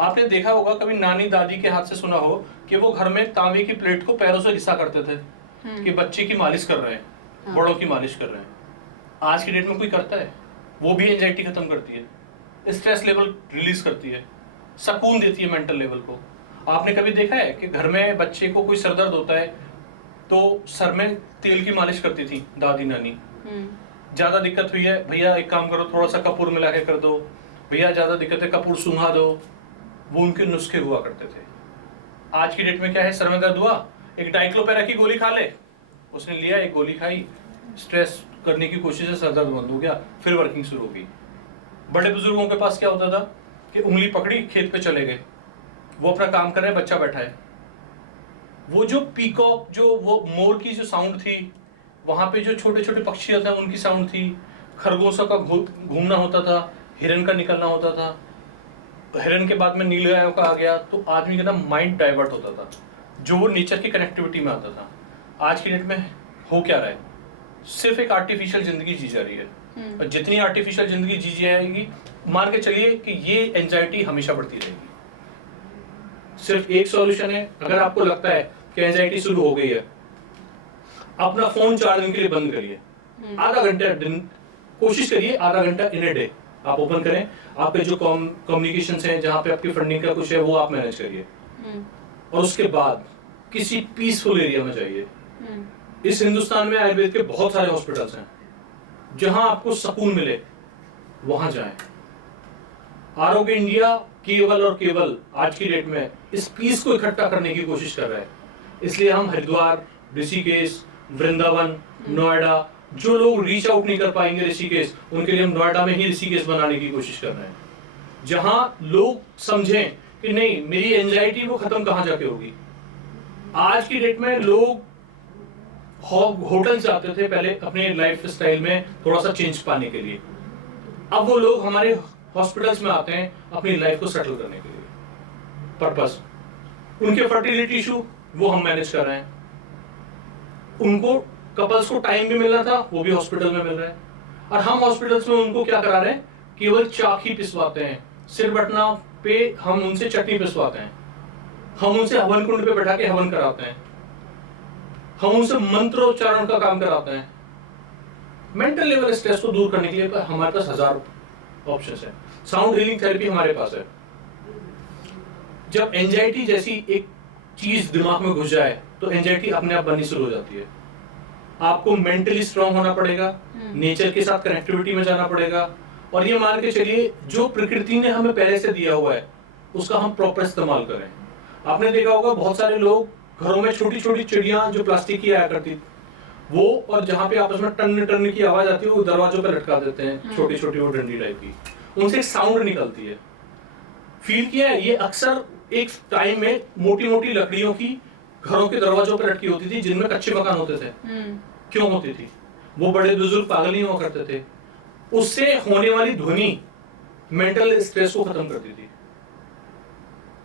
आपने देखा होगा कभी नानी दादी के हाथ से सुना हो कि वो घर में तांबे की प्लेट को पैरों से घिसा करते थे कि बच्चे की मालिश कर रहे हैं, बड़ों की मालिश कर रहे हैं। आज की डेट में कोई करता है? वो भी एंजाइटी खत्म करती है, स्ट्रेस लेवल रिलीज करती है, सुकून देती है मेंटल लेवल को। आपने कभी देखा है कि घर में बच्चे को कोई सर दर्द होता है तो सर में तेल की मालिश करती थी दादी नानी? ज्यादा दिक्कत हुई है, भैया एक काम करो, थोड़ा सा कपूर मिला के कर दो, भैया ज्यादा दिक्कत है कपूर सूंघा दो। वो उनके नुस्खे हुआ करते थे। आज की डेट में क्या है? सर में दर्द हुआ, एक डाइक्लोपेरा की गोली खा ले, उसने लिया, एक गोली खाई, स्ट्रेस करने की कोशिश से सर दर्द बंद हो गया, फिर वर्किंग शुरू हो गई। बड़े बुजुर्गों के पास क्या होता था कि उंगली पकड़ी, खेत पे चले गए, वो अपना काम कर रहे हैं, बच्चा बैठा है। वो जो पीकॉक, जो वो मोर की जो साउंड थी, वहां पे जो छोटे छोटे पक्षी होते हैं उनकी साउंड थी, खरगोशों का घूमना होता था, हिरन का निकलना होता था, हिरन के बाद में नीलगायों का आ गया, तो आदमी का ना माइंड डाइवर्ट होता था, जो वो नेचर की कनेक्टिविटी में आता था। आज की डेट में हो क्या रहा है? सिर्फ एक आर्टिफिशियल जिंदगी जी जा रही है, और जितनी आर्टिफिशियल जिंदगी जी जाएगी, मान के चलिए कि ये एंजाइटी हमेशा बढ़ती रहेगी। सिर्फ एक सॉल्यूशन है, अगर आपको लगता है कि एंजाइटी शुरू हो गई है, अपना फोन 4 दिन के लिए बंद करिए, आधा घंटा दिन कोशिश करिए, आधा घंटा इन ए डे आप ओपन करें, आपके जो कम्युनिकेशन है, जहां पे आपकी फंडिंग का कुछ है, वो आप मैनेज करिए, और उसके बाद किसी पीसफुल एरिया में जाइए। इस हिंदुस्तान में आयुर्वेद के बहुत सारे हॉस्पिटल्स हैं, जहां आपको सुकून मिले वहां जाएं। आरोग्य इंडिया केवल और केवल आज की डेट में इस पीस को इकट्ठा करने की कोशिश कर रहा है। इसलिए हम हरिद्वार, ऋषिकेश, वृंदावन, नोएडा, जो लोग रीच आउट नहीं कर पाएंगे ऋषिकेश, उनके लिए हम नोएडा में ही ऋषिकेश बनाने की कोशिश कर रहे हैं, जहां लोग समझें कि नहीं, मेरी एंजाइटी वो खत्म कहां जाके होगी। आज की डेट में लोग होटल जाते थे पहले अपने लाइफ स्टाइल में थोड़ा सा चेंज पाने के लिए, अब वो लोग हमारे हॉस्पिटल्स में आते हैं अपनी लाइफ को सेटल करने के लिए। पर्पस, उनके फर्टिलिटी इशू वो हम मैनेज कर रहे हैं, उनको कपल्स को टाइम भी मिलना था, वो भी हॉस्पिटल में मिल रहा है, और हम हॉस्पिटल्स में उनको क्या करा रहे हैं? केवल चाक ही पिसवाते हैं, सिर बटना पे हम उनसे चटनी पिसवाते हैं, हम उनसे हवन कुंड पे बैठा के हवन कराते हैं, हम उनसे मंत्रोच्चारण का काम कराते हैं। मेंटल लेवल स्ट्रेस को दूर करने के लिए हमारे पास 1000 ऑप्शंस है। साउंड हीलिंग थेरेपी हमारे पास है। जब एंजाइटी जैसी एक चीज दिमाग में घुस जाए तो एंजाइटी अपने आप बननी शुरू हो जाती है। आपको मेंटली स्ट्रांग होना पड़ेगा, नेचर के साथ कनेक्टिविटी में जाना पड़ेगा, और ये मान के चलिए जो प्रकृति ने हमें पहले से दिया हुआ है उसका हम प्रॉपर इस्तेमाल करें। आपने देखा होगा बहुत सारे लोग घरों में छोटी छोटी चिड़िया जो प्लास्टिक की आया करती वो, और जहां पे आपस में टन टन की आवाज आती है वो दरवाजों पे लटका देते हैं, छोटी छोटी वो डंडी टाइप की, उनसे एक साउंड निकलती है। फील किया है? ये अक्सर एक टाइम में मोटी मोटी लकड़ियों की घरों के दरवाजों पर लटकी होती थी, जिनमें कच्चे मकान होते थे। क्यों होती थी? वो बड़े बुजुर्ग पागल नहीं हुआ करते थे, उससे होने वाली ध्वनि मेंटल स्ट्रेस को खत्म करती थी।